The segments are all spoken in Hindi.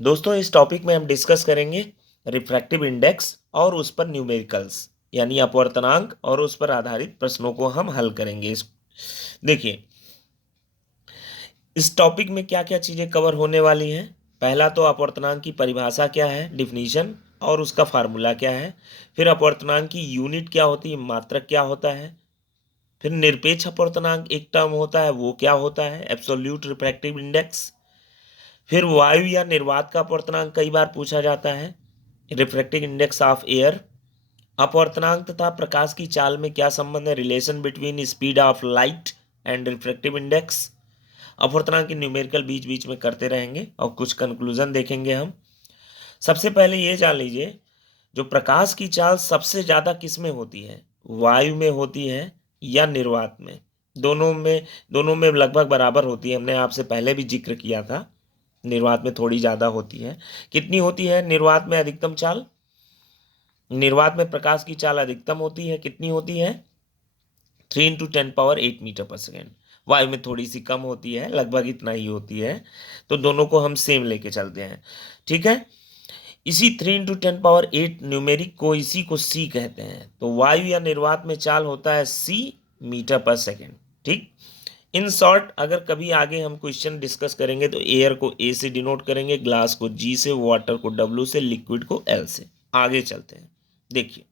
दोस्तों इस टॉपिक में हम डिस्कस करेंगे रिफ्रैक्टिव इंडेक्स और उस पर न्यूमेरिकल्स यानी अपवर्तनांक और उस पर आधारित प्रश्नों को हम हल करेंगे। देखिए इस टॉपिक में क्या क्या चीज़ें कवर होने वाली हैं। पहला तो अपवर्तनांक की परिभाषा क्या है, डिफिनीशन और उसका फार्मूला क्या है। फिर अपवर्तनांक की यूनिट क्या होती है, मात्रक क्या होता है। फिर निरपेक्ष अपवर्तनांक एक टर्म होता है, वो क्या होता है, एब्सोल्यूट रिफ्रैक्टिव इंडेक्स। फिर वायु या निर्वात का अपवर्तनांक कई बार पूछा जाता है, रिफ्रैक्टिव इंडेक्स ऑफ एयर। अपवर्तनांक तथा प्रकाश की चाल में क्या संबंध है, relation between speed of light and refractive index. अपवर्तनांक की न्यूमेरिकल बीच बीच में करते रहेंगे और कुछ कंक्लूजन देखेंगे हम। सबसे पहले ये जान लीजिए, जो प्रकाश की चाल सबसे ज्यादा किस में होती है, वायु में होती है या निर्वात में। दोनों में लगभग बराबर होती है, हमने आपसे पहले भी जिक्र किया था। निर्वात में थोड़ी ज्यादा होती है। कितनी होती है निर्वात में अधिकतम चाल, निर्वात में प्रकाश की चाल अधिकतम होती है, कितनी होती है, 3 × 10⁸ वायु में थोड़ी सी कम होती है, लगभग इतना ही होती है। तो दोनों को हम सेम लेके चलते हैं, ठीक है। इसी 3 × 10⁸ न्यूमेरिक को, इसी को सी कहते हैं। तो वायु या निर्वात में चाल होता है सी मीटर पर सेकेंड, ठीक। इन शॉर्ट अगर कभी आगे हम क्वेश्चन डिस्कस करेंगे तो एयर को ए से डिनोट करेंगे, ग्लास को जी से, वाटर को डब्ल्यू से, लिक्विड को एल से। आगे चलते हैं। देखिए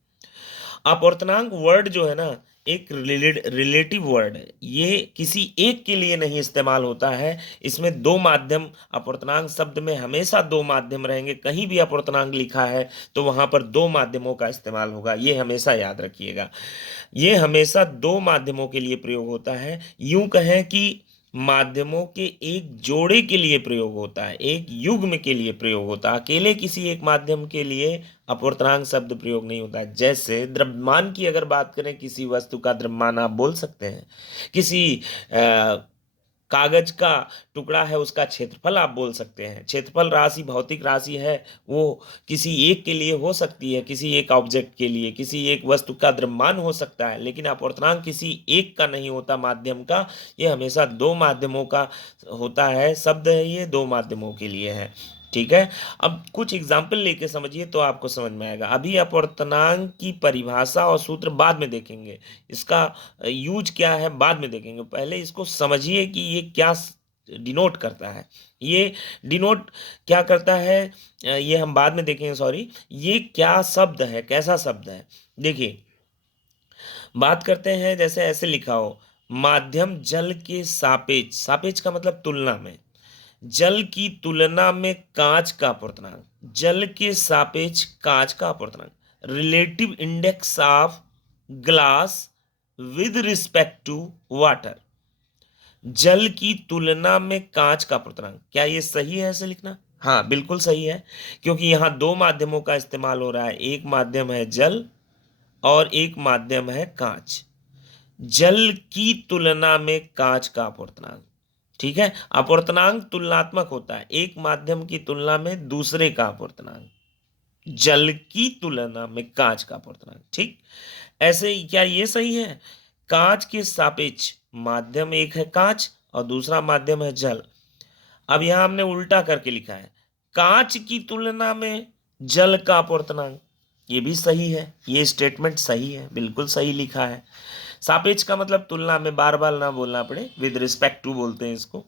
अपवर्तनांक वर्ड जो है ना, एक रिलेटिव वर्ड है, ये किसी एक के लिए नहीं इस्तेमाल होता है। इसमें दो माध्यम, अपवर्तनांक शब्द में हमेशा दो माध्यम रहेंगे। कहीं भी अपवर्तनांक लिखा है तो वहां पर दो माध्यमों का इस्तेमाल होगा, ये हमेशा याद रखिएगा। ये हमेशा दो माध्यमों के लिए प्रयोग होता है। यूं कहें कि माध्यमों के एक जोड़े के लिए प्रयोग होता है, एक युग्म के लिए प्रयोग होता है। अकेले किसी एक माध्यम के लिए अपवर्तनांक शब्द प्रयोग नहीं होता है। जैसे द्रव्यमान की अगर बात करें, किसी वस्तु का द्रव्यमान आप बोल सकते हैं। किसी कागज का टुकड़ा है, उसका क्षेत्रफल आप बोल सकते हैं। क्षेत्रफल राशि भौतिक राशि है, वो किसी एक के लिए हो सकती है, किसी एक ऑब्जेक्ट के लिए, किसी एक वस्तु का द्रव्यमान हो सकता है, लेकिन अपवर्तनांक किसी एक का नहीं होता माध्यम का। ये हमेशा दो माध्यमों का होता है, शब्द है ये, दो माध्यमों के लिए है, ठीक है। अब कुछ एग्जाम्पल लेके समझिए तो आपको समझ में आएगा। अभी अपवर्तनांक की परिभाषा और सूत्र बाद में देखेंगे, इसका यूज क्या है बाद में देखेंगे। पहले इसको समझिए कि ये क्या डिनोट करता है। ये डिनोट क्या करता है, ये हम बाद में देखेंगे, सॉरी। ये क्या शब्द है, कैसा शब्द है, देखिए। बात करते हैं, जैसे ऐसे लिखा हो, माध्यम जल के सापेक्ष, सापेक्ष का मतलब तुलना में, जल की तुलना में कांच का अपवर्तनांक, जल के सापेक्ष कांच का अपवर्तनांक, relative index of glass with respect to water. जल की तुलना में कांच का अपवर्तनांक, क्या ये सही है ऐसे लिखना? हाँ बिल्कुल सही है, क्योंकि यहां दो माध्यमों का इस्तेमाल हो रहा है। एक माध्यम है जल और एक माध्यम है कांच। जल की तुलना में कांच का अपवर्तनांक, ठीक है। अपवर्तनांक तुलनात्मक होता है, एक माध्यम की तुलना में दूसरे का अपवर्तनांक, जल की तुलना में कांच का अपवर्तनांक, ठीक। ऐसे ही क्या ये सही है, कांच के सापेक्ष माध्यम एक है कांच और दूसरा माध्यम है जल। अब यहां हमने उल्टा करके लिखा है, कांच की तुलना में जल का अपवर्तनांक, ये भी सही है, ये स्टेटमेंट सही है, बिल्कुल सही लिखा है। सापेक्ष का मतलब तुलना में, बार बार ना बोलना पड़े, विद रिस्पेक्ट टू बोलते हैं इसको।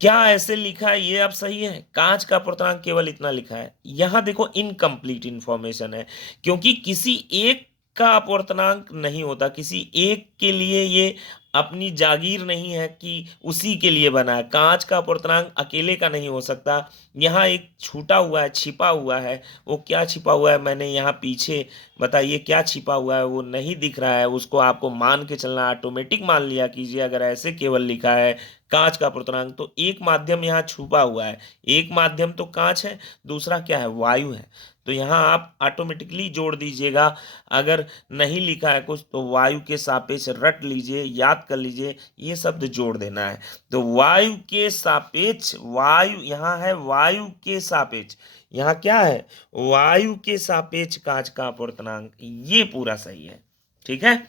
क्या ऐसे लिखा है ये अब सही है? कांच का अपवर्तनांक केवल इतना लिखा है। यहां देखो इनकम्प्लीट इंफॉर्मेशन है, क्योंकि किसी एक का अपवर्तनांक नहीं होता, किसी एक के लिए ये अपनी जागीर नहीं है कि उसी के लिए बना है। कांच का अपवर्तनांक अकेले का नहीं हो सकता। यहाँ एक छूटा हुआ है, छिपा हुआ है। वो क्या छिपा हुआ है, मैंने यहाँ पीछे, बताइए क्या छिपा हुआ है, वो नहीं दिख रहा है, उसको आपको मान के चलना, ऑटोमेटिक मान लिया कीजिए। अगर ऐसे केवल लिखा है कांच का अपवर्तनांक, तो एक माध्यम यहाँ छुपा हुआ है। एक माध्यम तो कांच है, दूसरा क्या है, वायु है। तो यहाँ आप ऑटोमेटिकली जोड़ दीजिएगा। अगर नहीं लिखा है कुछ तो वायु के सापेक्ष रट लीजिए, याद कर लीजिए, ये शब्द जोड़ देना है। तो वायु के सापेक्ष, वायु यहाँ है, वायु के सापेक्ष, यहाँ क्या है, वायु के सापेक्ष कांच का अपवर्तनांक, ये पूरा सही है, ठीक है।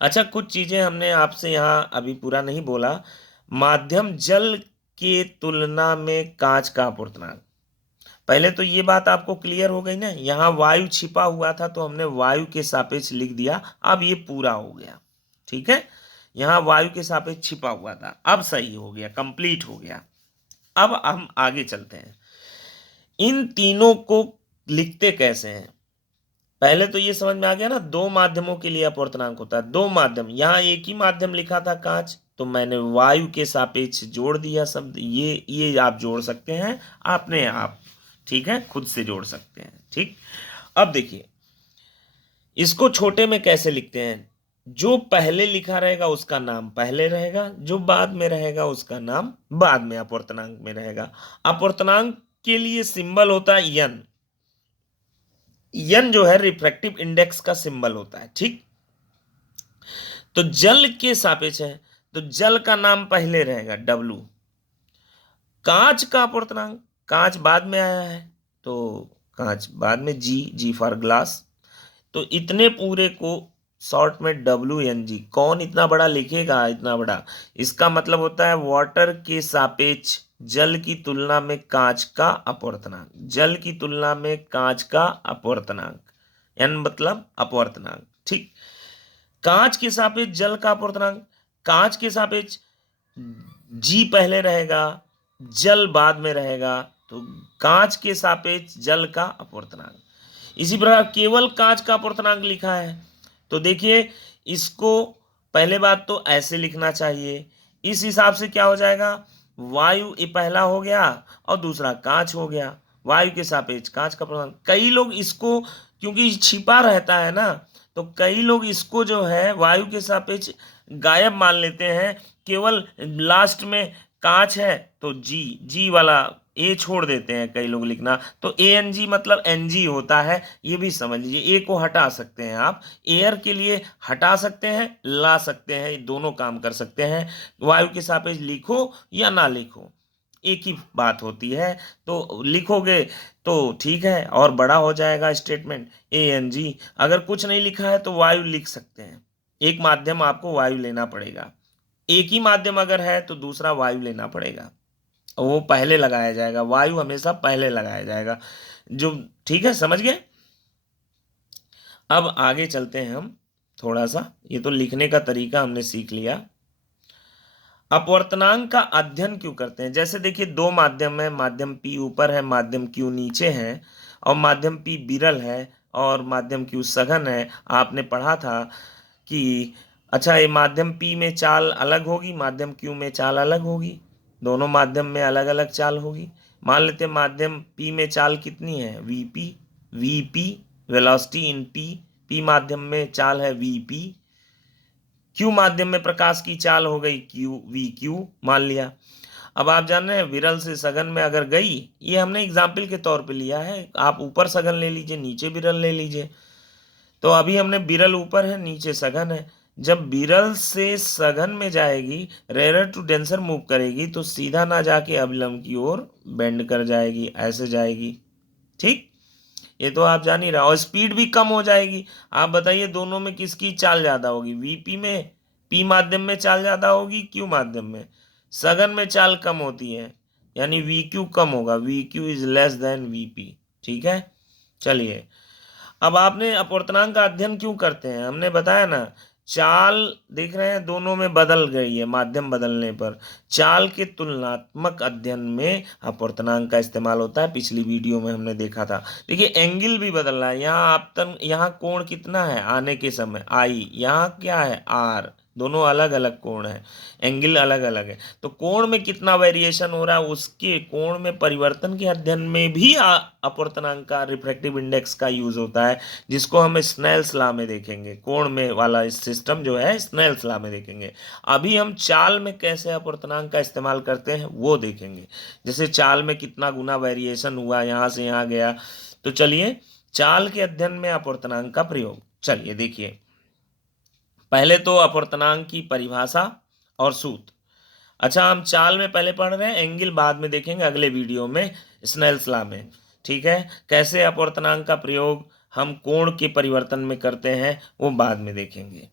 अच्छा कुछ चीजें हमने आपसे यहाँ अभी पूरा नहीं बोला। माध्यम जल के तुलना में कांच का अपूर्णांक। पहले तो ये बात आपको क्लियर हो गई ना, यहाँ वायु छिपा हुआ था तो हमने वायु के सापेक्ष लिख दिया, अब ये पूरा हो गया। ठीक है, यहाँ वायु के सापेक्ष छिपा हुआ था, अब सही हो गया, कंप्लीट हो गया। अब हम आगे चलते हैं, इन तीनों को लिखते कैसे हैं। पहले तो ये समझ में आ गया ना, दो माध्यमों के लिए अपूर्णांक होता है, दो माध्यम, यहाँ एक ही माध्यम लिखा था कांच, तो मैंने वायु के सापेक्ष जोड़ दिया शब्द, ये आप जोड़ सकते हैं अपने आप, ठीक है, खुद से जोड़ सकते हैं। ठीक, अब देखिए इसको छोटे में कैसे लिखते हैं, जो पहले लिखा रहेगा उसका नाम पहले रहेगा, जो बाद में रहेगा उसका नाम बाद में अपूर्णांक में रहेगा। अपूर्णांक के लिए सिंबल होता है यन, यन जो है रिफ्रैक्टिव इंडेक्स का सिंबल होता है। ठीक, तो जल के सापेक्ष है तो जल का नाम पहले रहेगा डब्लू। कांच का अपूर्णांक, कांच बाद में आया है तो कांच बाद में, जी फॉर ग्लास। तो इतने पूरे को शॉर्ट में WNG। कौन इतना बड़ा लिखेगा, इतना बड़ा, इसका मतलब होता है वाटर के सापेक्ष जल की तुलना में कांच का अपूर्णांक, जल की तुलना में कांच का अपूर्णांक, n मतलब अपूर्णांक। ठीक, कांच के सापेक्ष जल का अपूर्णांक, कांच के सापेक्ष G पहले रहेगा, जल बाद में रहेगा, तो कांच के सापेक्ष जल का अपूर्णांक। इसी प्रकार केवल कांच का अपूर्णांक लिखा है तो देखिए इसको पहले बात तो ऐसे लिखना चाहिए, इस हिसाब से क्या हो जाएगा, वायु ये पहला हो गया और दूसरा कांच हो गया, वायु के सापेक्ष कांच का अपूर्णांक। कई लोग इसको क्योंकि छिपा रहता है ना, तो कई लोग इसको जो है वायु के सापेक्ष गायब मान लेते हैं, केवल लास्ट में कांच है तो जी वाला ए छोड़ देते हैं कई लोग लिखना, तो ANG मतलब NG होता है, ये भी समझ लीजिए। ए को हटा सकते हैं आप, एयर के लिए हटा सकते हैं, ला सकते हैं, ये दोनों काम कर सकते हैं। वायु के सापेक्ष लिखो या ना लिखो एक ही बात होती है, तो लिखोगे तो ठीक है और बड़ा हो जाएगा स्टेटमेंट ANG। अगर कुछ नहीं लिखा है तो वायु लिख सकते हैं, एक माध्यम आपको वायु लेना पड़ेगा, एक ही माध्यम अगर है तो दूसरा वायु लेना पड़ेगा, वो पहले लगाया जाएगा, वायु हमेशा पहले लगाया जाएगा जो। ठीक है, समझ गए। अब आगे चलते हैं हम थोड़ा सा, ये तो लिखने का तरीका हमने सीख लिया। अपवर्तनांक का अध्ययन क्यों करते हैं, जैसे देखिए दो माध्यम है, माध्यम P ऊपर है, माध्यम Q नीचे है, और माध्यम P विरल है और माध्यम Q सघन है। आपने पढ़ा था कि अच्छा ये माध्यम P में चाल अलग होगी, माध्यम Q में चाल अलग होगी, दोनों माध्यम में अलग अलग चाल होगी। मान लेते हैं माध्यम P में चाल कितनी है, VP वेलोसिटी इन P माध्यम में चाल है VP, Q माध्यम में प्रकाश की चाल हो गई VQ मान लिया। अब आप जान रहे हैं विरल से सघन में अगर गई, ये हमने एग्जाम्पल के तौर पे लिया है, आप ऊपर सघन ले लीजिए नीचे विरल ले लीजिए। तो अभी हमने विरल ऊपर है नीचे सघन है, जब विरल से सघन में जाएगी, रेयर टू डेंसर मूव करेगी, तो सीधा ना जाके अविलंब की ओर बेंड कर जाएगी, ऐसे जाएगी। ठीक, ये तो आप जान ही रहे, और स्पीड भी कम हो जाएगी। आप बताइए दोनों में किसकी चाल ज्यादा होगी, VP में, P माध्यम में चाल ज्यादा होगी, Q माध्यम में, सघन में चाल कम होती है, यानी VQ कम होगा, VQ is less than VP। ठीक है, चलिए अब आपने अपवर्तनांक का अध्ययन क्यों करते हैं, हमने बताया ना, चाल देख रहे हैं दोनों में बदल गई है, माध्यम बदलने पर चाल के तुलनात्मक अध्ययन में अपवर्तनांक का इस्तेमाल होता है। पिछली वीडियो में हमने देखा था। देखिए एंगल भी बदल रहा है, यहाँ आपतन, यहाँ कोण कितना है आने के समय I, यहाँ क्या है R, दोनों अलग अलग कोण है, एंगल अलग अलग है, तो कोण में कितना वेरिएशन हो रहा है, उसके कोण में परिवर्तन के अध्ययन में भी अपवर्तनांक का, रिफ्रैक्टिव इंडेक्स का यूज होता है, जिसको हम स्नेल्स लॉ में देखेंगे। कोण में वाला इस सिस्टम जो है स्नेल्स लॉ में देखेंगे। अभी हम चाल में कैसे अपवर्तनांक का इस्तेमाल करते हैं वो देखेंगे, जैसे चाल में कितना गुना वेरिएशन हुआ, यहाँ से यहाँ गया। तो चलिए चाल के अध्ययन में अपवर्तनांक का प्रयोग, चलिए देखिए पहले तो अपवर्तनांक की परिभाषा और सूत्र। अच्छा हम चाल में पहले पढ़ रहे हैं, एंगल बाद में देखेंगे अगले वीडियो में स्नेल्स लॉ में। ठीक है, कैसे अपवर्तनांक का प्रयोग हम कोण के परिवर्तन में करते हैं वो बाद में देखेंगे।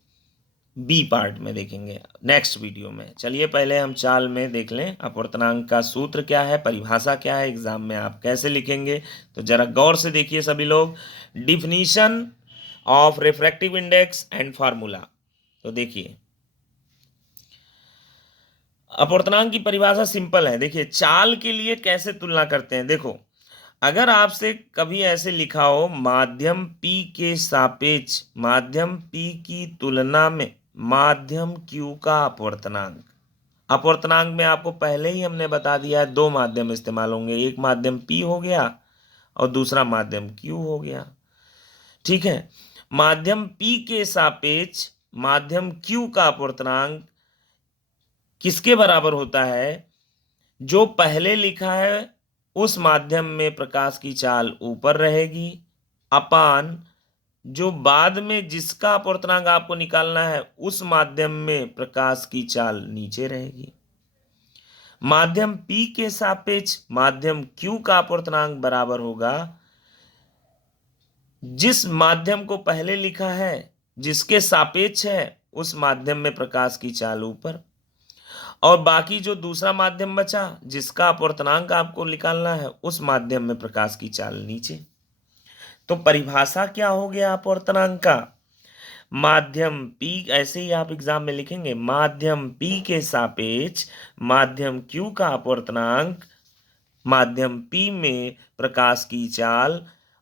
बी पार्ट में देखेंगे नेक्स्ट वीडियो में। चलिए पहले हम चाल में देख लें अपवर्तनांक का सूत्र क्या है, परिभाषा क्या है, एग्जाम में आप कैसे लिखेंगे। तो जरा गौर से देखिए सभी लोग, definition of refractive index and formula. तो देखिए अपवर्तनांक की परिभाषा सिंपल है। देखिए चाल के लिए कैसे तुलना करते हैं। देखो अगर आपसे कभी ऐसे लिखा हो माध्यम P के सापेक्ष माध्यम P की तुलना में माध्यम Q का अपवर्तनांक, अपवर्तनांक में आपको पहले ही हमने बता दिया है दो माध्यम इस्तेमाल होंगे, एक माध्यम P हो गया और दूसरा माध्यम Q हो गया। ठीक है, माध्यम P के सापेक्ष माध्यम Q का अपवर्तनांक किसके बराबर होता है, जो पहले लिखा है उस माध्यम में प्रकाश की चाल ऊपर रहेगी, अपान जो बाद में जिसका अपवर्तनांक आपको निकालना है उस माध्यम में प्रकाश की चाल नीचे रहेगी। माध्यम P के सापेक्ष माध्यम Q का अपवर्तनांक बराबर होगा जिस माध्यम को पहले लिखा है जिसके सापेक्ष है उस माध्यम में प्रकाश की चाल ऊपर, और बाकी जो दूसरा माध्यम बचा जिसका अपवर्तनांक आपको निकालना है उस माध्यम में प्रकाश की चाल नीचे। तो परिभाषा क्या हो गया अपवर्तनांक का, माध्यम P, ऐसे ही आप एग्जाम में लिखेंगे माध्यम P के सापेक्ष माध्यम Q का अपवर्तनांक माध्यम P में प्रकाश की चाल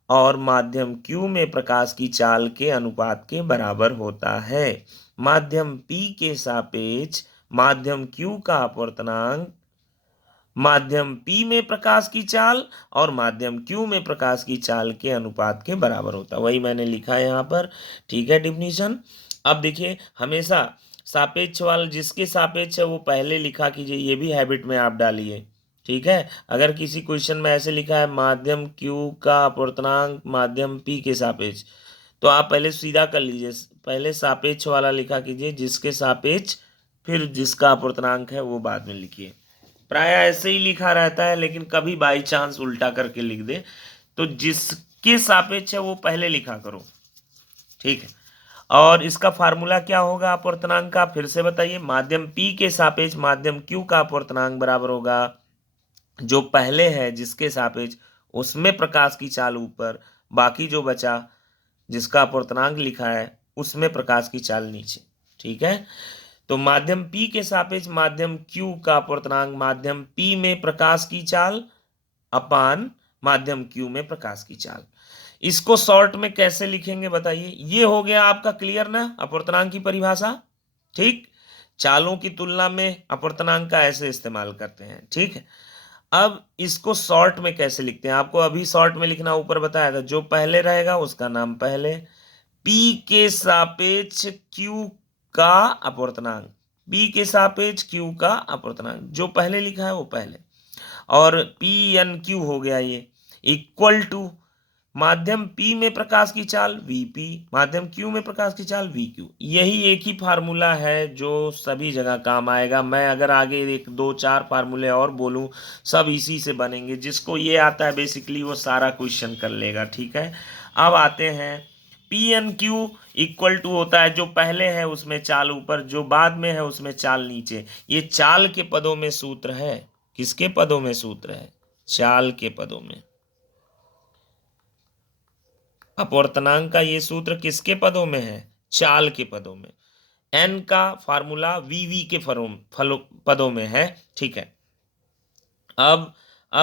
और माध्यम Q में प्रकाश की चाल के अनुपात के बराबर होता है। माध्यम P के सापेक्ष माध्यम Q का अपवर्तनांक माध्यम P में प्रकाश की चाल और माध्यम Q में प्रकाश की चाल के अनुपात के बराबर होता है, वही मैंने लिखा है यहाँ पर। ठीक है डिफिनीशन। अब देखिए हमेशा सापेक्ष वाला जिसके सापेक्ष है वो पहले लिखा कीजिए, ये भी हैबिट में आप डालिए। ठीक है, अगर किसी क्वेश्चन में ऐसे लिखा है माध्यम Q का अपवर्तनांक माध्यम P के सापेक्ष, तो आप पहले सीधा कर लीजिए, पहले सापेक्ष वाला लिखा कीजिए जिसके सापेक्ष, फिर जिसका अपवर्तनांक है वो बाद में लिखिए। प्राय ऐसे ही लिखा रहता है, लेकिन कभी बाई चांस उल्टा करके लिख दे तो जिसके सापेक्ष है वो पहले लिखा करो। ठीक है, और इसका फार्मूला क्या होगा अपवर्तनांक का, फिर से बताइए, माध्यम P के सापेक्ष माध्यम Q का अपवर्तनांक बराबर होगा जो पहले है जिसके सापेक्ष उसमें प्रकाश की चाल ऊपर, बाकी जो बचा जिसका अपवर्तनांक लिखा है उसमें प्रकाश की चाल नीचे। ठीक है, तो माध्यम P के सापेक्ष माध्यम Q का अपवर्तनांक माध्यम P में प्रकाश की चाल अपान माध्यम Q में प्रकाश की चाल। इसको शॉर्ट में कैसे लिखेंगे बताइए। ये हो गया आपका क्लियर ना अपवर्तनांक की परिभाषा। ठीक, चालों की तुलना में अपवर्तनांक का ऐसे इस्तेमाल करते हैं। ठीक है, अब इसको शॉर्ट में कैसे लिखते हैं, आपको अभी शॉर्ट में लिखना ऊपर बताया था, जो पहले रहेगा उसका नाम पहले, P के सापेक्ष Q का अपवर्तनांक, P के सापेक्ष Q का अपवर्तनांक जो पहले लिखा है वो पहले, और PNQ हो गया ये इक्वल टू माध्यम P में प्रकाश की चाल VP, माध्यम Q में प्रकाश की चाल VQ। यही एक ही फार्मूला है जो सभी जगह काम आएगा। मैं अगर आगे एक दो चार फार्मूले और बोलूं सब इसी से बनेंगे, जिसको ये आता है बेसिकली वो सारा क्वेश्चन कर लेगा। ठीक है, अब आते हैं PNQ इक्वल टू होता है जो पहले है उसमें चाल ऊपर, जो बाद में है उसमें चाल नीचे। ये चाल के पदों में सूत्र है। किसके पदों में सूत्र है, चाल के पदों में। अपवर्तनांक का ये सूत्र किसके पदों में है, चाल के पदों में। n का फार्मूला VV के पदों में है। ठीक है, अब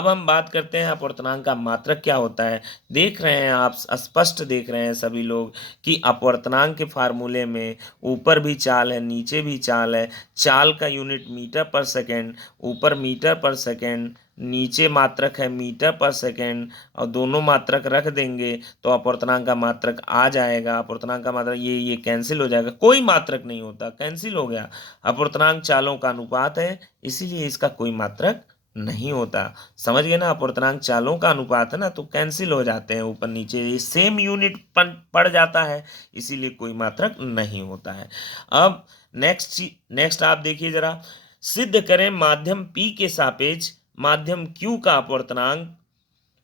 हम बात करते हैं अपवर्तनांक का मात्रक क्या होता है। देख रहे हैं आप, स्पष्ट देख रहे हैं सभी लोग कि अपवर्तनांक के फार्मूले में ऊपर भी चाल है नीचे भी चाल है। चाल का यूनिट मीटर पर सेकेंड, ऊपर मीटर पर सेकेंड, नीचे मात्रक है मीटर पर सेकेंड, और दोनों मात्रक रख देंगे तो अपवर्तनांक का मात्रक आ जाएगा। अपवर्तनांक का मात्रक ये कैंसिल हो जाएगा, कोई मात्रक नहीं होता, कैंसिल हो गया। अपवर्तनांक चालों का अनुपात है, इसीलिए इसका कोई मात्रक नहीं होता। समझ गए ना, अपवर्तनांक चालों का अनुपात है ना, तो कैंसिल हो जाते हैं ऊपर नीचे, ये सेम यूनिट पड़ जाता है, इसीलिए कोई मात्रक नहीं होता है। अब नेक्स्ट आप देखिए जरा, सिद्ध करें माध्यम P के सापेक्ष माध्यम Q का अपवर्तनांक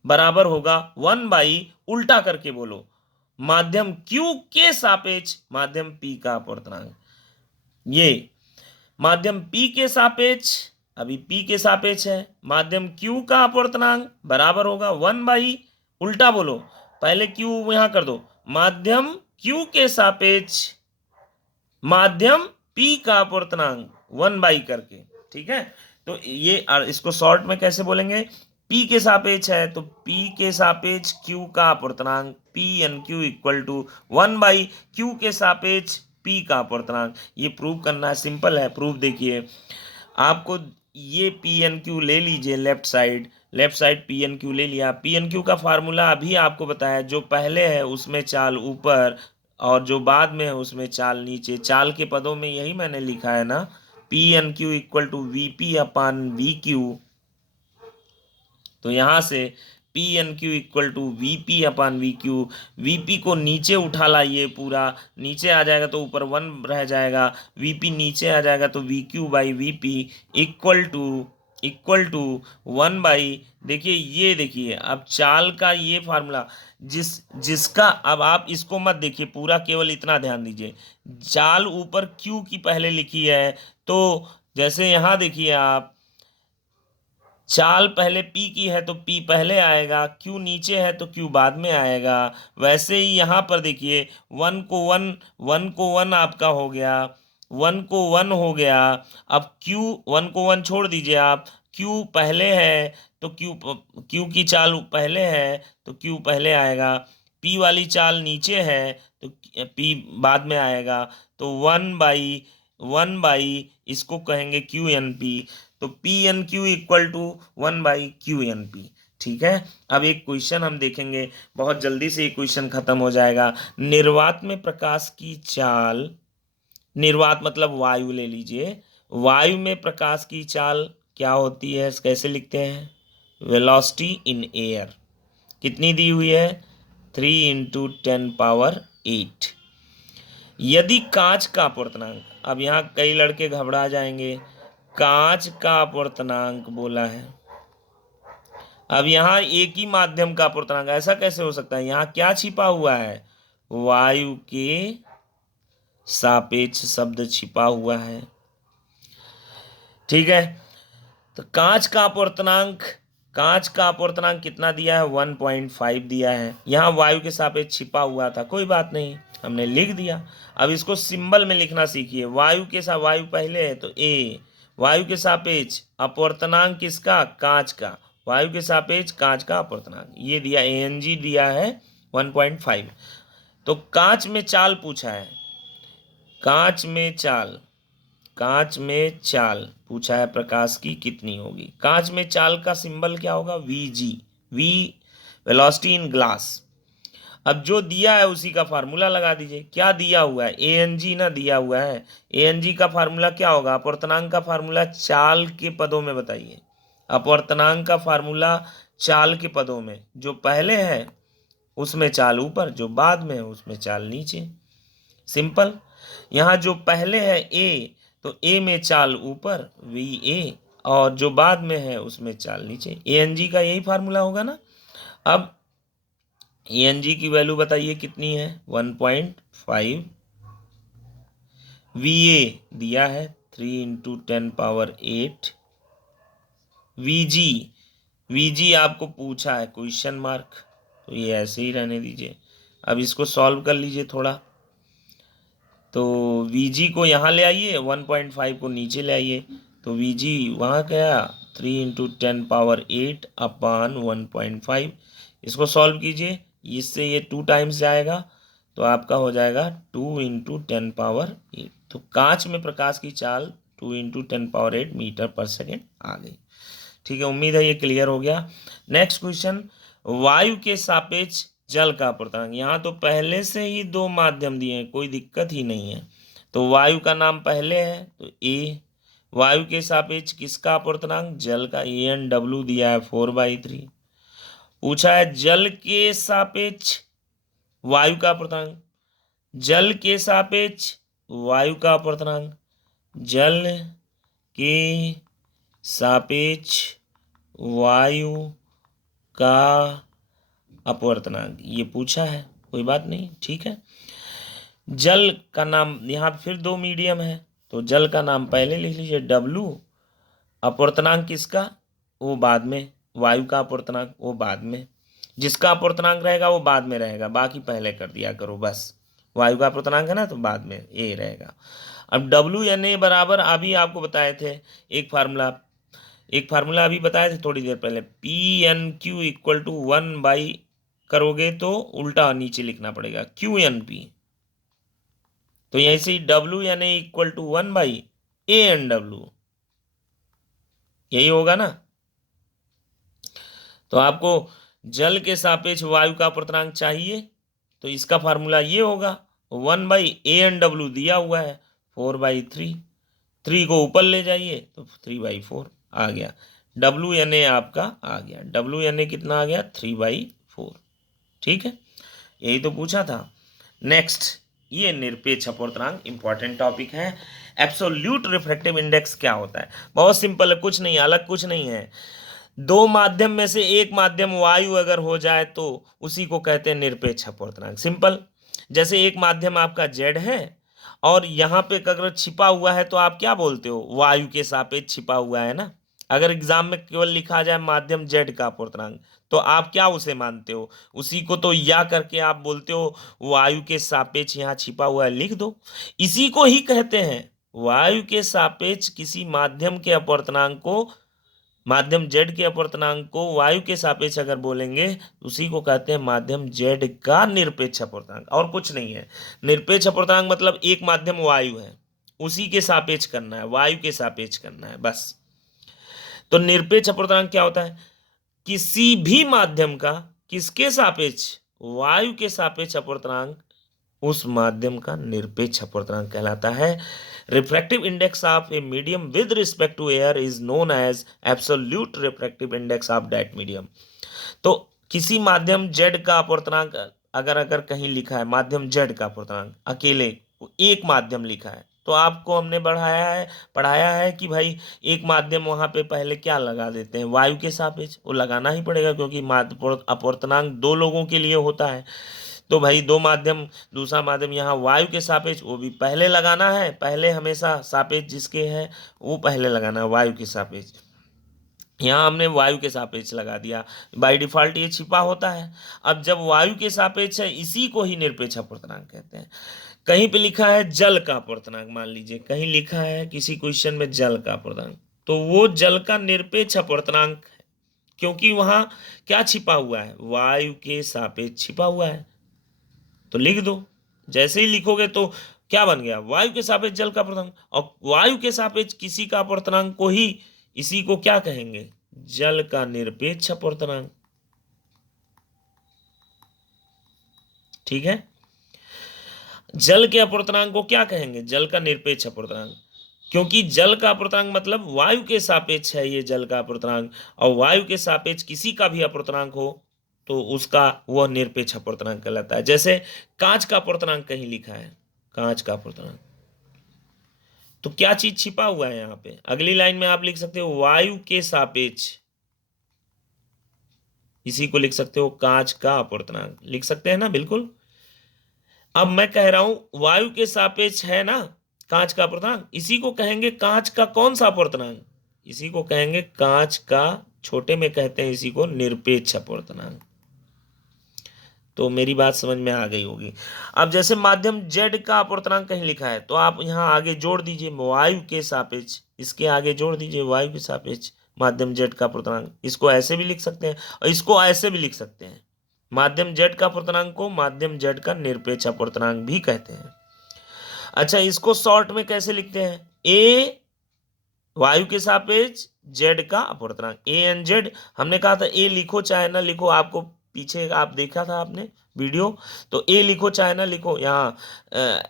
बराबर होगा 1/, उल्टा करके बोलो, माध्यम Q के सापेक्ष माध्यम P का अपवर्तनांक। ये माध्यम P के सापेक्ष, अभी P के सापेक्ष है, माध्यम Q का अपवर्तनांक बराबर होगा 1 बाई, उल्टा बोलो, पहले Q यहां कर दो, माध्यम Q के सापेक्ष माध्यम P का अपवर्तनांक 1 बाई करके, ठीक है। तो ये इसको शॉर्ट में कैसे बोलेंगे, P के सापेक्ष है तो P के सापेक्ष Q का अपवर्तनांक P n q equal to 1 by Q के सापेक्ष P का अपवर्तनांक। ये प्रूव करना है, सिंपल है प्रूफ। देखिए आपको ये पी एन क्यू ले लीजिए, left side p n q ले लिया। पी एन क्यू का फार्मूला अभी आपको बताया, जो पहले है उसमें चाल ऊपर और जो बाद में है उसमें चाल नीचे। चाल के पदों में यही मैंने लिखा है ना, p n q equal to v p upon v q. तो यहां से p n q equal to v p upon v q, v p को नीचे उठा लाइए, पूरा नीचे आ जाएगा तो ऊपर 1 रह जाएगा, वी पी नीचे आ जाएगा तो v q by v p equal to 1 by. देखिए ये देखिए अब चाल का ये फार्मूला, जिसका अब आप इसको मत देखिए पूरा, केवल इतना ध्यान दीजिए, चाल ऊपर क्यू की पहले लिखी है, तो जैसे यहां देखिए आप, चाल पहले P की है तो P पहले आएगा, Q नीचे है तो Q बाद में आएगा। वैसे ही यहाँ पर देखिए 1 को 1 आपका हो गया, 1 हो गया। अब Q 1 को 1 छोड़ दीजिए आप, Q पहले है तो Q की चाल पहले है तो Q पहले आएगा, P वाली चाल नीचे है तो P बाद में आएगा। तो 1 बाई इसको कहेंगे क्यू एन पी, तो p n q equal to 1/क्यू एन पी। ठीक है, अब एक क्वेश्चन हम देखेंगे, बहुत जल्दी से ये क्वेश्चन खत्म हो जाएगा। निर्वात में प्रकाश की चाल, निर्वात मतलब वायु ले लीजिए, वायु में प्रकाश की चाल क्या होती है, कैसे लिखते हैं, वेलोसिटी इन एयर कितनी दी हुई है, 3 × 10⁸। यदि कांच का अपवर्तनांक, अब यहाँ कई लड़के घबरा जाएंगे, कांच का अपवर्तनांक बोला है, अब यहाँ एक ही माध्यम का अपवर्तनांक, ऐसा कैसे हो सकता है, यहाँ क्या छिपा हुआ है, वायु के सापेक्ष शब्द छिपा हुआ है। ठीक है, तो कांच का अपवर्तनांक कितना दिया है, 1.5 दिया है। यहाँ वायु के सापेक्ष छिपा हुआ था, कोई बात नहीं, हमने लिख दिया। अब इसको सिंबल में लिखना सीखिए, वायु के साथ, वायु पहले है तो ए, वायु के सापेक्ष अपवर्तनांक किसका, कांच का, वायु के सापेक्ष कांच का अपवर्तनांक, ये दिया एएनजी दिया है 1.5। तो कांच में चाल पूछा है, कांच में चाल पूछा है, प्रकाश की कितनी होगी। कांच में चाल का सिंबल क्या होगा, वी, वेलोसिटी इन ग्लास। अब जो दिया है उसी का फार्मूला लगा दीजिए, क्या दिया हुआ है, एएनजी ना दिया हुआ है, एएनजी का फार्मूला क्या होगा, अपवर्तनांक का फार्मूला चाल के पदों में बताइए, अपवर्तनांक का फार्मूला चाल के पदों में, जो पहले है उसमें चाल ऊपर, जो बाद में है उसमें चाल नीचे, सिंपल। यहाँ जो पहले है ए, तो ए में चाल ऊपर वी ए, और जो बाद में है उसमें चाल नीचे, एएनजी का यही फार्मूला होगा ना। अब एएनजी की वैल्यू बताइए कितनी है, 1.5, वी ए दिया है 3 × 10⁸, वीजी आपको पूछा है क्वेश्चन मार्क, तो ये ऐसे ही रहने दीजिए। अब इसको सॉल्व कर लीजिए थोड़ा, तो वीजी को यहाँ ले आइए, 1.5 को नीचे ले आइए, तो वीजी वहाँ गया 3 × 10⁸ अपान 1.5। इसको सॉल्व कीजिए, इससे ये 2 टाइम्स जाएगा तो आपका हो जाएगा 2 × 10⁸। तो कांच में प्रकाश की चाल 2 × 10⁸ मीटर/सेकेंड आ गई। ठीक है, उम्मीद है ये क्लियर हो गया। नेक्स्ट क्वेश्चन, वायु के सापेक्ष जल का अपवर्तनांक। यहाँ तो पहले से ही 2 माध्यम दिए हैं, कोई दिक्कत ही नहीं है। तो वायु का नाम पहले है तो ए, वायु के सापेक्ष किसका अपवर्तनांक, जल का, AnW दिया है 4/3। पूछा है जल के सापेक्ष वायु का अपवर्तनांक, जल के सापेक्ष वायु का अपवर्तनांक, जल के सापेक्ष वायु का अपवर्तनांक, ये पूछा है, कोई बात नहीं, ठीक है। जल का नाम, यहाँ फिर 2 मीडियम है, तो जल का नाम पहले लिख लीजिए W, अपवर्तनांक किसका, वो बाद में, वायु का अपवर्तनांक वो बाद में, जिसका अपवर्तनांक रहेगा वो बाद में रहेगा, बाकी पहले कर दिया करो बस। वायु का अपवर्तनांक है ना, तो बाद में ये रहेगा। अब WNA बराबर अभी आपको बताए थे एक फार्मूला अभी बताए थे थोड़ी देर पहले, PNQ इक्वल टू 1/, करोगे तो उल्टा नीचे लिखना पड़ेगा QNP, तो यहीं से WNA इक्वल टू 1/ANW, यही होगा ना। तो आपको जल के सापेक्ष वायु का अपवर्तनांक चाहिए, तो इसका फार्मूला ये होगा, 1/ANW दिया हुआ है 4/3, 3 को ऊपर ले जाइए तो 3/4 आ गया। WNA आपका आ गया, WNA कितना आ गया, 3/4। ठीक है, यही तो पूछा था। नेक्स्ट, ये निरपेक्ष अपवर्तनांक इंपॉर्टेंट टॉपिक है। एब्सोल्यूट रिफ्रैक्टिव इंडेक्स क्या होता है, बहुत सिंपल है, कुछ नहीं, अलग कुछ नहीं है। दो माध्यम में से एक माध्यम वायु अगर हो जाए तो उसी को कहते हैं निरपेक्ष अपवर्तनांक। सिंपल, जैसे एक माध्यम आपका जेड है और यहाँ पे अगर छिपा हुआ है तो आप क्या बोलते हो, वायु के सापेक्ष छिपा हुआ है ना। अगर एग्जाम में केवल लिखा जाए माध्यम जेड का अपवर्तनांक, तो आप क्या उसे मानते हो, उसी को तो या करके आप बोलते हो वायु के सापेक्ष यहाँ छिपा हुआ है, लिख दो। इसी को ही कहते हैं वायु के सापेक्ष किसी माध्यम के अपवर्तनांक को, माध्यम जेड के अपवर्तनांक को वायु के सापेक्ष अगर बोलेंगे उसी को कहते हैं माध्यम जेड का निरपेक्ष अपवर्तनांक, और कुछ नहीं है। निरपेक्ष अपवर्तनांक मतलब एक माध्यम वायु है, उसी के सापेक्ष करना है, वायु के सापेक्ष करना है बस। तो निरपेक्ष अपवर्तनांक क्या होता है, किसी भी माध्यम का किसके सापेक्ष, वायु के सापेक्ष अपवर्तनांक उस माध्यम का निरपेक्ष अपवर्तनांक कहलाता है। Refractive index of a medium with respect to air is known as absolute refractive index of that medium. तो किसी माध्यम जेड का अपवर्तनांक अगर कहीं लिखा है, माध्यम जेड का अपवर्तनांक अकेले एक माध्यम लिखा है, तो आपको हमने पढ़ाया है कि भाई एक माध्यम वहां पे पहले क्या लगा देते हैं, वायु के सापेक्ष, वो लगाना ही पड़ेगा क्योंकि अपवर्तनांक दो लोगों के लिए होता है। तो भाई दो माध्यम, दूसरा माध्यम यहाँ वायु के सापेक्ष, वो भी पहले लगाना है, पहले हमेशा सापेक्ष जिसके है वो पहले लगाना है, वायु के सापेक्ष। यहाँ हमने वायु के सापेक्ष लगा दिया, बाय डिफॉल्ट ये छिपा होता है। अब जब वायु के सापेक्ष है, इसी को ही निरपेक्ष अपवर्तनांक कहते हैं। कहीं पे लिखा है जल का अपवर्तनांक, मान लीजिए कहीं लिखा है किसी क्वेश्चन में जल का अपवर्तनांक, तो वो जल का निरपेक्ष अपवर्तनांक है, क्योंकि वहां क्या छिपा हुआ है, वायु के सापेक्ष छिपा हुआ है। तो लिख दो, जैसे ही लिखोगे तो क्या बन गया, वायु के सापेक्ष जल का अपवर्तनांक, और वायु के सापेक्ष किसी का अपवर्तनांक को ही, इसी को क्या कहेंगे, जल का निरपेक्ष अपवर्तनांक। ठीक है, जल के अपवर्तनांक को क्या कहेंगे, जल का निरपेक्ष अपवर्तनांक, क्योंकि जल का अपवर्तनांक मतलब वायु के सापेक्ष है ये जल का अपवर्तनांक, और वायु के सापेक्ष किसी का भी अपवर्तनांक हो तो उसका वह निरपेक्ष अपवर्तनांक कहलाता है। जैसे कांच का अपवर्तनांक कहीं लिखा है, कांच का अपवर्तनांक, तो क्या चीज छिपा हुआ है यहां पे, अगली लाइन में आप लिख सकते हो वायु के सापेक्ष, इसी को लिख सकते हो कांच का अपवर्तनांक, लिख सकते हैं ना, बिल्कुल। अब मैं कह रहा हूं वायु के सापेक्ष है ना कांच का अपवर्तनांक, इसी को कहेंगे कांच का कौन सा अपवर्तनांक, इसी को कहेंगे कांच का, छोटे में कहते हैं इसी को निरपेक्ष अपवर्तनांक। तो मेरी बात समझ में आ गई होगी। अब जैसे माध्यम जेड का अपवर्तनांक कहीं लिखा है, तो आप यहां आगे जोड़ दीजिए वायु के सापेक्ष, इसके आगे जोड़ दीजिए वायु के सापेक्ष माध्यम जेड का अपवर्तनांक। इसको ऐसे भी लिख सकते हैं और इसको ऐसे भी लिख सकते हैं, माध्यम जेड का अपवर्तनांक को माध्यम जेड का निरपेक्ष अपवर्तनांक भी कहते हैं। अच्छा, इसको शॉर्ट में कैसे लिखते हैं, ए वायु के सापेक्ष जेड का अपवर्तनांक, ए एन जेड। हमने कहा था ए लिखो चाहे ना लिखो, आपको पीछे आप देखा था आपने वीडियो, तो ए लिखो चाहे ना लिखो, यहाँ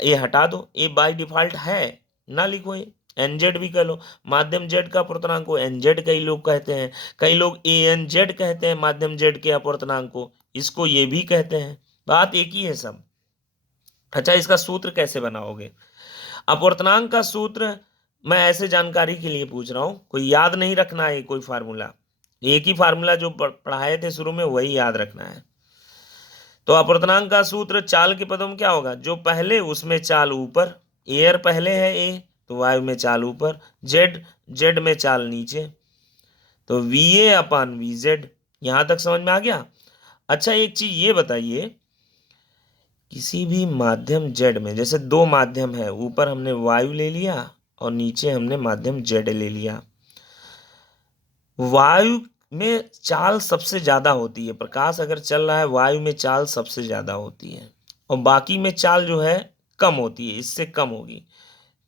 ए हटा दो, ए बाय डिफॉल्ट है, ना लिखो, ए एनजेड भी कह लो। माध्यम जेड का अपवर्तनांक को एनजेड कई लोग कहते हैं, कई लोग ए एन जेड कहते हैं माध्यम जेड के अपवर्तनांक को, इसको ये भी कहते हैं, बात एक ही है सब। अच्छा, इसका सूत्र कैसे बनाओगे, अपवर्तनांक का सूत्र मैं ऐसे जानकारी के लिए पूछ रहा हूं, कोई याद नहीं रखना है कोई फार्मूला, एक ही फार्मूला जो पढ़ाए थे शुरू में वही याद रखना है। तो अपवर्तनांक का सूत्र चाल के पदों में क्या होगा, जो पहले उसमें चाल ऊपर, एयर पहले है ए, तो वायु में चाल ऊपर, जेड जेड में चाल नीचे, तो VA अपान VZ। यहां तक समझ में आ गया। अच्छा एक चीज ये बताइए, किसी भी माध्यम जेड में, जैसे दो माध्यम है, ऊपर हमने वायु ले लिया और नीचे हमने माध्यम जेड ले लिया, वायु में चाल सबसे ज्यादा होती है, प्रकाश अगर चल रहा है वायु में चाल सबसे ज्यादा होती है, और बाकी में चाल जो है कम होती है, इससे कम होगी,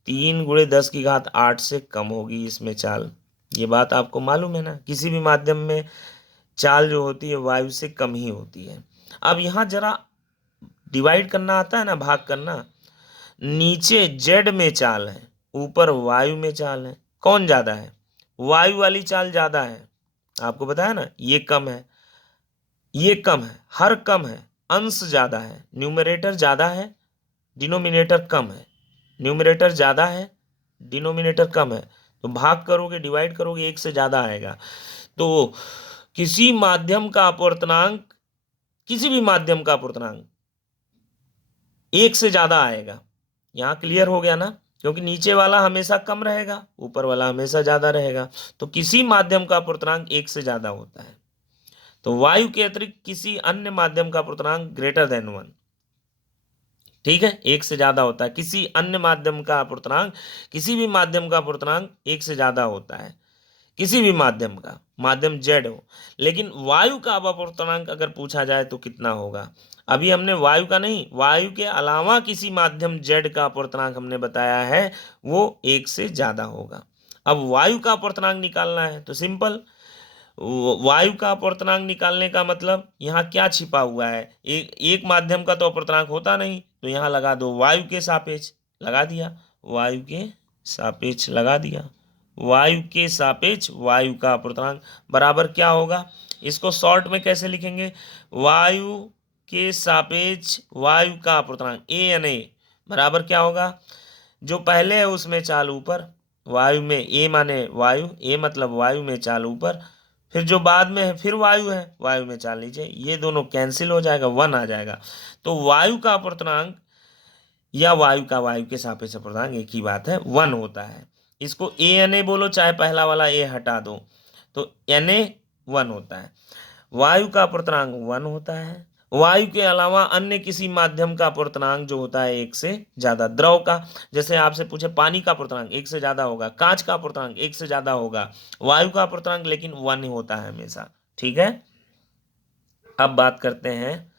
3 × 10⁸ से कम होगी इसमें चाल। ये बात आपको मालूम है ना, किसी भी माध्यम में चाल जो होती है वायु से कम ही होती है। अब यहां जरा डिवाइड करना आता है ना, भाग करना, नीचे जेड में चाल है, ऊपर वायु में चाल है, कौन ज्यादा है? वायु वाली चाल ज्यादा है, आपको बताया ना, ये कम है, ये कम है, हर कम है, अंश ज्यादा है, न्यूमरेटर ज्यादा है, डिनोमिनेटर कम है, न्यूमरेटर ज्यादा है, डिनोमिनेटर कम है, तो भाग करोगे, डिवाइड करोगे, एक से ज्यादा आएगा। तो किसी माध्यम का अपवर्तनांक, किसी भी माध्यम का अपवर्तनांक एक से ज्यादा आएगा। यहां क्लियर हो गया ना, क्योंकि नीचे वाला हमेशा कम रहेगा, ऊपर वाला हमेशा ज्यादा रहेगा, तो किसी माध्यम का अपवर्तनांक एक से ज्यादा होता है। तो वायु के अतिरिक्त किसी अन्य माध्यम का अपवर्तनांक ग्रेटर देन 1, ठीक है, एक से ज्यादा होता है। किसी अन्य माध्यम का अपवर्तनांक, किसी भी माध्यम का अपवर्तनांक एक से ज्यादा होता है, किसी भी माध्यम का, माध्यम जेड हो। लेकिन वायु का अपवर्तनांक अगर पूछा जाए तो कितना होगा? अभी हमने वायु का नहीं, वायु के अलावा किसी माध्यम जेड का अपवर्तनांक हमने बताया है, वो एक से ज्यादा होगा। अब वायु का अपवर्तनांक निकालना है तो सिंपल, वायु का अपवर्तनांक निकालने का मतलब यहाँ क्या छिपा हुआ है, एक माध्यम का तो अपवर्तनांक होता नहीं, तो यहाँ लगा दो वायु के सापेक्ष, लगा दिया, वायु के सापेक्ष लगा दिया, वायु के सापेक्ष वायु का अपवर्तनांक बराबर क्या होगा? इसको शॉर्ट में कैसे लिखेंगे? वायु के सापेक्ष वायु का अपवर्तनांक A बराबर क्या होगा? जो पहले है उसमें चाल ऊपर, वायु में A माने वायु, A मतलब वायु में चाल ऊपर, फिर जो बाद में है फिर वायु है, वायु में चाल नीचे, ये दोनों कैंसिल हो जाएगा, 1 आ जाएगा। तो वायु का अपवर्तनांक या वायु का वायु के सापेक्ष अपवर्तनांक एक ही बात है, 1 होता है। इसको ANA बोलो, चाहे पहला वाला A हटा दो, तो Na 1 होता है। वायु का अपवर्तनांक 1 होता है। वायु के अलावा अन्य किसी माध्यम का अपवर्तनांक जो होता है एक से ज्यादा। द्रव का, जैसे आपसे पूछे पानी का अपवर्तनांक एक से ज्यादा होगा, कांच का अपवर्तनांक एक से ज्यादा होगा, वायु का अपवर्तनांक लेकिन 1 होता है हमेशा, ठीक है। अब बात करते हैं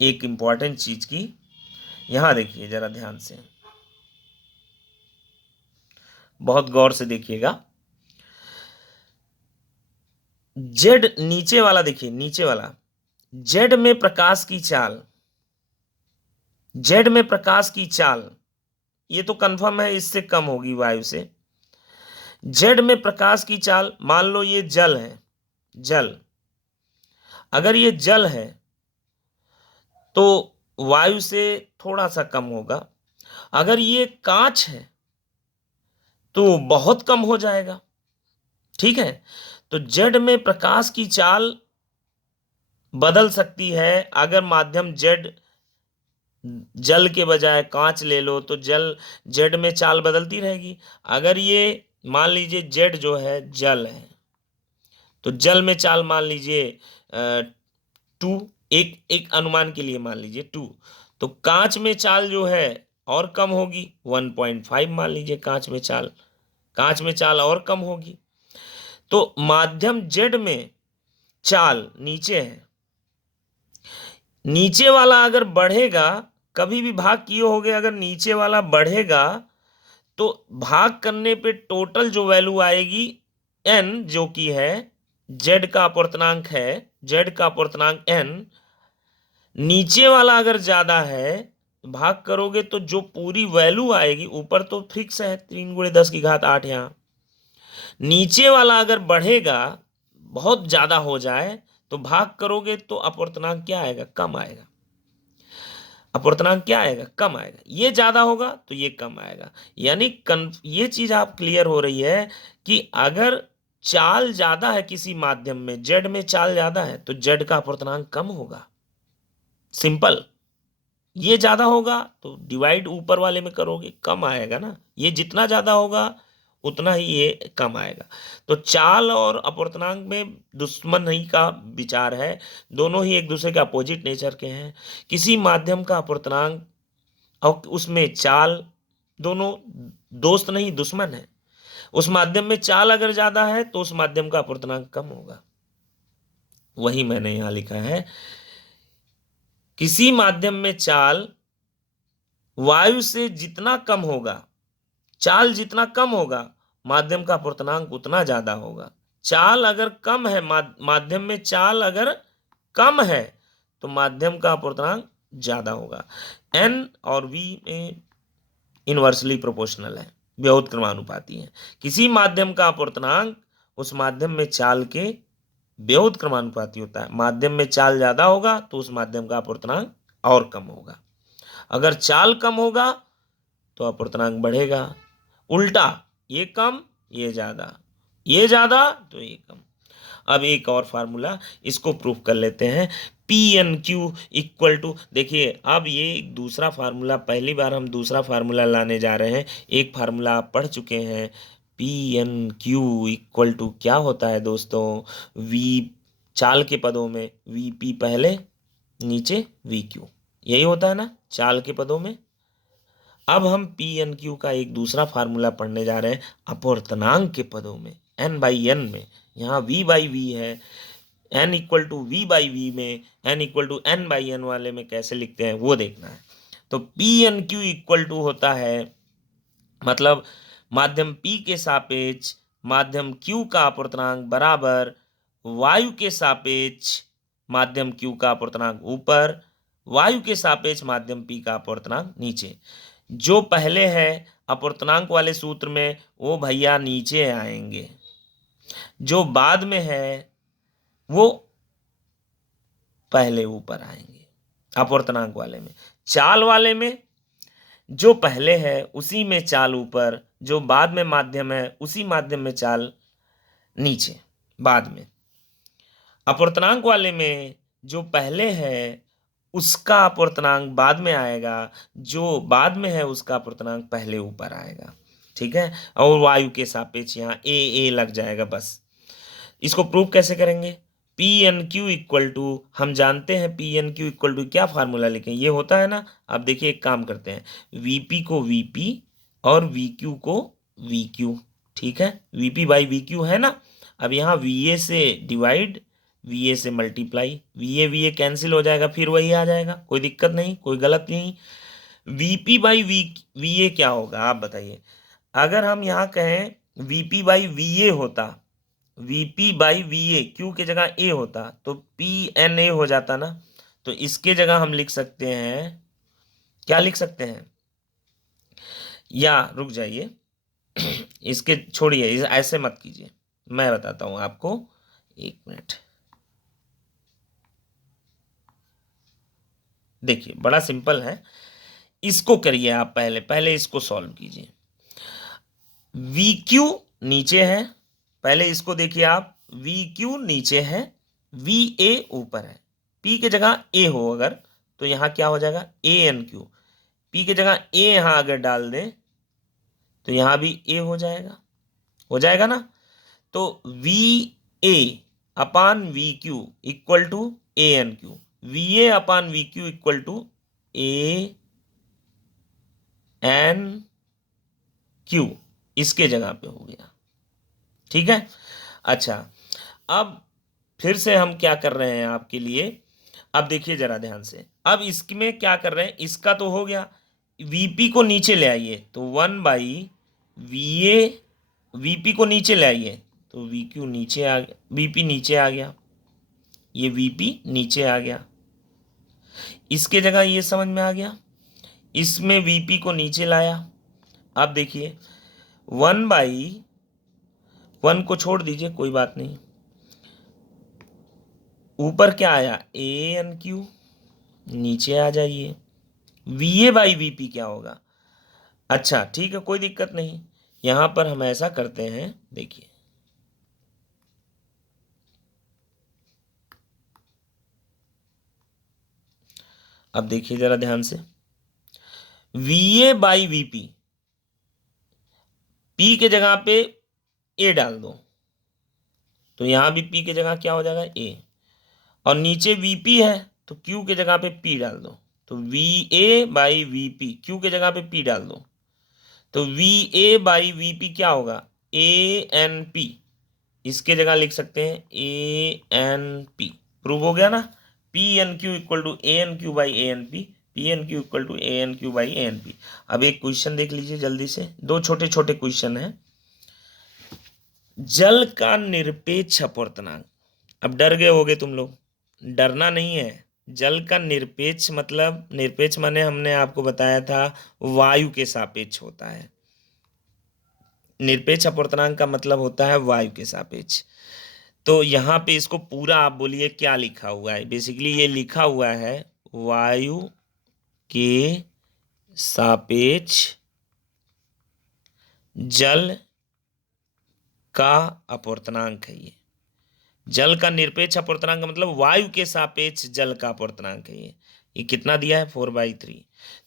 एक इंपॉर्टेंट चीज की, यहां देखिए जरा ध्यान से, बहुत गौर से देखिएगा। जेड नीचे वाला देखिए, नीचे वाला जेड में प्रकाश की चाल, जेड में प्रकाश की चाल ये तो कंफर्म है, इससे कम होगी वायु से। जेड में प्रकाश की चाल, मान लो ये जल है, जल, अगर ये जल है तो वायु से थोड़ा सा कम होगा, अगर ये कांच है तो बहुत कम हो जाएगा, ठीक है। तो जेड में प्रकाश की चाल बदल सकती है, अगर माध्यम जेड जल के बजाय कांच ले लो तो जल, जेड में चाल बदलती रहेगी। अगर ये मान लीजिए जेड जो है जल है, तो जल में चाल मान लीजिए 2, एक एक अनुमान के लिए मान लीजिए 2, तो कांच में चाल जो है और कम होगी, 1.5 मान लीजिए कांच में चाल, कांच में चाल और कम होगी। तो माध्यम जेड में चाल नीचे है, नीचे वाला अगर बढ़ेगा, कभी भी भाग किए होगे, अगर नीचे वाला बढ़ेगा तो भाग करने पे टोटल जो वैल्यू आएगी n, जो कि है z का अपवर्तनांक है, z का अपवर्तनांक n, नीचे वाला अगर ज्यादा है भाग करोगे तो जो पूरी वैल्यू आएगी, ऊपर तो फिक्स है 3 × 10⁸ यहां, नीचे वाला अगर बढ़ेगा, बहुत ज्यादा हो जाए तो भाग करोगे तो अपवर्तनांक क्या आएगा? कम आएगा। अपवर्तनांक क्या आएगा? कम आएगा। ये ज्यादा होगा तो ये कम आएगा। यानी ये चीज आप क्लियर हो रही है कि अगर चाल ज्यादा है किसी माध्यम में, जेड में चाल ज्यादा है, तो जेड का अपवर्तनांक कम होगा, सिंपल। ये ज़्यादा होगा तो डिवाइड ऊपर वाले में करोगे, कम आएगा ना। ये जितना ज़्यादा होगा उतना ही ये कम आएगा। तो चाल और अपूर्णांक में दुश्मनी का विचार है, दोनों ही एक दूसरे के अपोजिट नेचर के हैं। किसी माध्यम का अपूर्णांक और उसमें चाल दोनों दोस्त नहीं दुश्मन है। उस माध्यम में चाल अगर ज़्यादा है तो उस माध्यम का अपूर्णांक कम होगा। वही मैंने यहां लिखा है, किसी माध्यम में चाल वायु से जितना कम होगा, चाल जितना कम होगा माध्यम का अपूर्णांक उतना ज्यादा होगा। चाल अगर कम है, माध्यम में चाल अगर कम है तो माध्यम का अपूर्णांक ज्यादा होगा। एन और वी में इनवर्सली प्रोपोर्शनल है, व्युत्क्रमानुपाती क्रमानुपाती है। किसी माध्यम का अपूर्णांक उस माध्यम में चाल के व्युत्क्रमानुपाती क्रमानुपाती होता है। माध्यम में चाल ज्यादा होगा तो उस माध्यम का अपूर्णांक और कम होगा। अगर चाल कम होगा तो अपूर्णांक बढ़ेगा। उल्टा, ये कम ये ज्यादा, ये ज्यादा तो ये कम। अब एक और फार्मूला, इसको प्रूफ कर लेते हैं। P n q equal to, देखिए अब ये एक दूसरा फार्मूला, पहली बार हम दूसरा फार्मूला लाने जा रहे हैं। एक फार्मूला आप पढ़ चुके हैं। P n q equal to क्या होता है दोस्तों, वी चाल के पदों में वी पी पहले, नीचे वी क्यू, यही होता है ना चाल के पदों में। अब हम पी एन क्यू का एक दूसरा फार्मूला पढ़ने जा रहे हैं अपूर्णांक के पदों में, एन बाई एन में। यहाँ वी बाई वी है, n equal to v by v में, n equal to n by n वाले में कैसे लिखते हैं वो देखना है। तो p n q equal to होता है, मतलब माध्यम P के सापेक्ष माध्यम Q का अपूर्णांक बराबर वायु के सापेक्ष माध्यम Q का अपूर्णांक ऊपर, वायु के सापेक्ष माध्यम P का अपूर्णांक नीचे। जो पहले है अपूर्णांक वाले सूत्र में वो भैया नीचे आएंगे, जो बाद में है वो पहले ऊपर आएंगे। अपूर्णांक वाले में, चाल वाले में जो पहले है उसी में चाल ऊपर, जो बाद में माध्यम है उसी माध्यम में चाल नीचे बाद में। अपूर्णांक वाले में जो पहले है उसका अपूर्णांक बाद में आएगा, जो बाद में है उसका अपूर्णांक पहले ऊपर आएगा। ठीक है, और वायु के सापेक्ष यहाँ ए लग जाएगा बस। इसको प्रूव कैसे करेंगे, p n q equal to, हम जानते हैं p n q equal to क्या फार्मूला लिखें, ये होता है ना। अब देखिए एक काम करते हैं, वीपी को वीपी और वी क्यू को वी क्यू। ठीक है, वीपी बाई वी क्यू है ना। अब यहाँ वी ए से डिवाइड, वी ए से मल्टीप्लाई, वी ए कैंसिल हो जाएगा, फिर वही आ जाएगा, कोई दिक्कत नहीं, कोई गलत नहीं। वीपी बाई वी ए क्या होगा आप बताइए। अगर हम यहाँ कहें वीपी बाई वी ए होता, VP by V A, Q के जगह ए होता तो पी एन ए हो जाता ना। तो इसके जगह हम लिख सकते हैं, क्या लिख सकते हैं, या रुक जाइए इसके छोड़िए, ऐसे मत कीजिए, मैं बताता हूं आपको, एक मिनट। देखिए बड़ा सिंपल है, इसको करिए आप, पहले पहले इसको सॉल्व कीजिए। वी क्यू नीचे है, पहले इसको देखिए आप, वी क्यू नीचे है, वी ए ऊपर है। पी के जगह ए हो अगर तो यहां क्या हो जाएगा, ए एन क्यू। पी के जगह ए यहां अगर डाल दें तो यहां भी ए हो जाएगा ना। तो v a upon v q equal to a n q, v a upon v q equal to a n q, इसके जगह पे हो गया। ठीक है, अच्छा अब फिर से हम क्या कर रहे हैं आपके लिए, अब देखिए जरा ध्यान से। अब इसमें क्या कर रहे हैं, इसका तो हो गया, वीपी को नीचे ले आइए तो 1 वी ए, वीपी को नीचे ले आइए तो वी क्यू नीचे आ गया, वीपी नीचे आ गया, ये वीपी नीचे आ गया, इसके जगह ये समझ में आ गया। इसमें वीपी को नीचे लाया। अब देखिए 1 को छोड़ दीजिए, कोई बात नहीं, ऊपर क्या आया ए एन क्यू, नीचे आ जाइए, V A by v P क्या होगा। अच्छा ठीक है, कोई दिक्कत नहीं, यहां पर हम ऐसा करते हैं, देखिए अब देखिए जरा ध्यान से, VA/VP, P के जगह पे A डाल दो, तो यहां भी P के जगह क्या हो जाएगा, A, और नीचे VP है तो Q के जगह पे P डाल दो, तो VA/VP, Q के जगह पे P डाल दो, तो VA/VP क्या होगा, ANP, इसके जगह लिख सकते हैं ANP। प्रूव हो गया ना, PNQ equal to ANQ/ANP, PNQ equal to ANQ/ANP। अब एक क्वेश्चन देख लीजिए जल्दी से, दो छोटे छोटे क्वेश्चन हैं। जल का निरपेक्ष अपवर्तनांक, अब डर गए होगे तुम लोग, डरना नहीं है। जल का निरपेक्ष मतलब, निरपेक्ष माने हमने आपको बताया था वायु के सापेक्ष होता है। निरपेक्ष अपवर्तनांक का मतलब होता है वायु के सापेक्ष। तो यहाँ पे इसको पूरा आप बोलिए क्या लिखा हुआ है, बेसिकली ये लिखा हुआ है वायु के सापेक्ष जल का अपवर्तनांक है। ये जल का निरपेक्ष अपवर्तनांक का मतलब वायु के सापेक्ष जल का अपवर्तनांक है। ये कितना दिया है, 4/3।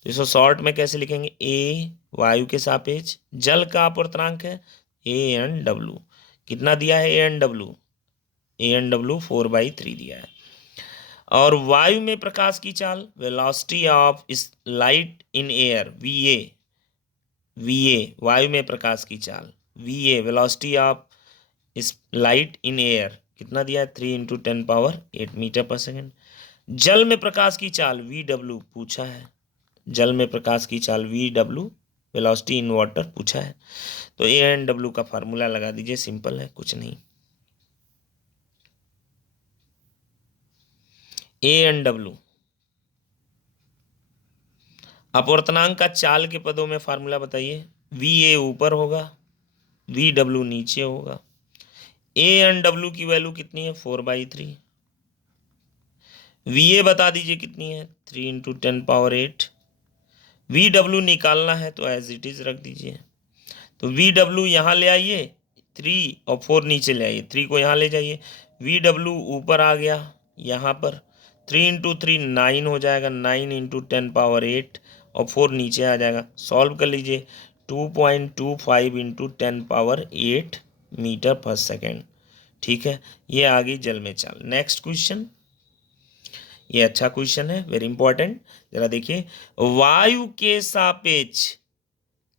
तो इसको शॉर्ट में कैसे लिखेंगे, ए वायु के सापेक्ष जल का अपवर्तनांक है ANW, कितना दिया है ANW 4/3 दिया है। और वायु में प्रकाश की चाल, velocity of light in air, VA वायु में प्रकाश की चाल, VA velocity of light in air कितना दिया है, 3 × 10⁸ मीटर पर सेकेंड। जल में प्रकाश की चाल VW पूछा है, जल में प्रकाश की चाल VW वेलोसिटी इन वाटर पूछा है। तो ANW का फार्मूला लगा दीजिए, सिंपल है, कुछ नहीं। ANW अपवर्तनांक का चाल के पदों में फार्मूला बताइए, VA ऊपर होगा, VW नीचे होगा। ANW की वैल्यू कितनी है, 4/3। VA बता दीजिए कितनी है, 3 × 10⁸। VW निकालना है तो एज इट इज रख दीजिए। तो VW यहाँ ले आइए, 3 और 4 नीचे ले आइए, 3 को यहाँ ले जाइए, VW ऊपर आ गया यहाँ पर, 3 × 3 9 हो जाएगा, 9 × 10⁸, और 4 नीचे आ जाएगा। सॉल्व कर लीजिए, 2.25 × 10⁸ मीटर पर सेकेंड। ठीक है, ये आ गई जल में चाल। नेक्स्ट क्वेश्चन, ये अच्छा क्वेश्चन है, वेरी इंपॉर्टेंट। जरा देखिए, वायु के सापेक्ष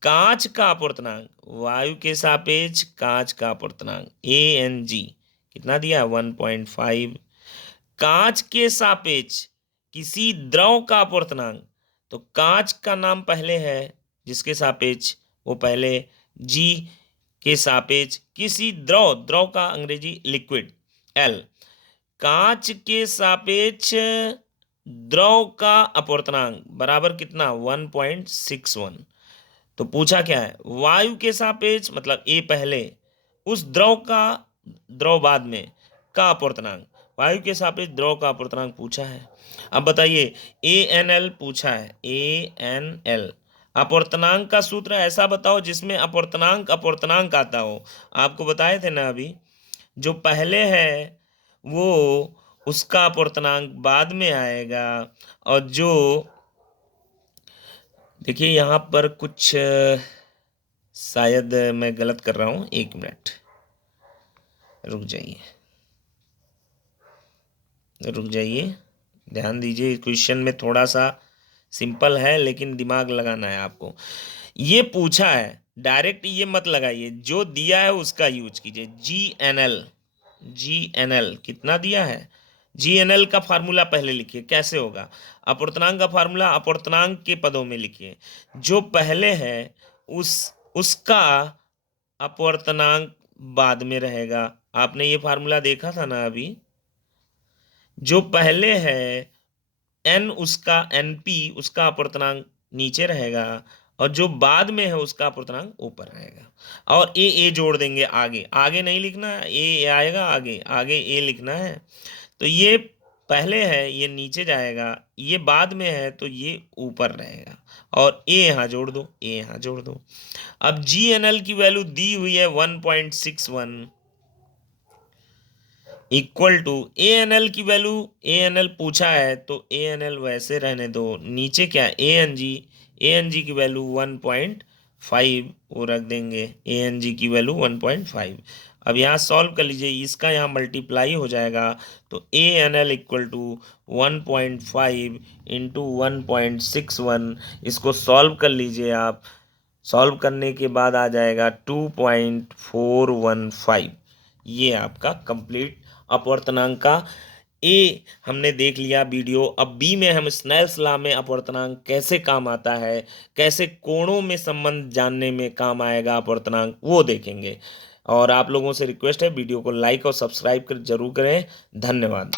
कांच का अपवर्तनांक, वायु के सापेक्ष कांच का अपवर्तनांक ANG कितना दिया, 1.5। कांच के सापेक्ष किसी द्रव का अपवर्तनांक, तो कांच का नाम पहले है जिसके सापेक्ष, वो पहले G के सापेक्ष किसी द्रव का अंग्रेजी लिक्विड L, कांच के सापेक्ष द्रव का अपवर्तनांक बराबर कितना, 1.61। तो पूछा क्या है, वायु के सापेक्ष मतलब A पहले, उस द्रव बाद में का अपवर्तनांक, वायु के सापेक्ष द्रव का अपवर्तनांक पूछा है। अब बताइए, ANL पूछा है, ANL अपवर्तनांक का सूत्र ऐसा बताओ जिसमें अपवर्तनांक आता हो। आपको बताए थे ना अभी, जो पहले है वो उसका अपवर्तनांक बाद में आएगा, और जो देखिए यहाँ पर कुछ शायद मैं गलत कर रहा हूं, 1 मिनट रुक जाइए, ध्यान दीजिए। क्वेश्चन में थोड़ा सा सिंपल है लेकिन दिमाग लगाना है आपको। ये पूछा है, डायरेक्ट ये मत लगाइए, जो दिया है उसका यूज कीजिए। GNL कितना दिया है, GNL का फार्मूला पहले लिखिए, कैसे होगा, अपवर्तनांक का फार्मूला अपवर्तनांक के पदों में लिखिए, जो पहले है उसका अपवर्तनांक बाद में रहेगा। आपने ये फार्मूला देखा था ना अभी, जो पहले है N उसका NP उसका अपवर्तनांक नीचे रहेगा, और जो बाद में है उसका अपवर्तनांक ऊपर रहेगा। और A जोड़ देंगे, आगे नहीं लिखना है, A आएगा आगे A लिखना है। तो ये पहले है, ये नीचे जाएगा, ये बाद में है तो ये ऊपर रहेगा, और A यहाँ जोड़ दो, अब GNL की वैल्यू दी हुई है 1.61, equal to a n l की वैल्यू, ए एन एल पूछा है तो ए एन एल वैसे रहने दो, नीचे क्या ए एन जी की वैल्यू 1.5 वो रख देंगे, ए एन जी की वैल्यू 1.5। अब यहाँ सॉल्व कर लीजिए, इसका यहाँ मल्टीप्लाई हो जाएगा, तो a n l equal to 1.5 into 1.61, इसको सॉल्व कर लीजिए आप। सॉल्व करने के बाद आ जाएगा 2.415। ये आपका कंप्लीट अपवर्तनांक का ए हमने देख लिया वीडियो। अब बी में हम स्नेल्स लॉ में अपवर्तनांक कैसे काम आता है, कैसे कोणों में संबंध जानने में काम आएगा अपवर्तनांक, वो देखेंगे। और आप लोगों से रिक्वेस्ट है वीडियो को लाइक और सब्सक्राइब कर जरूर करें। धन्यवाद।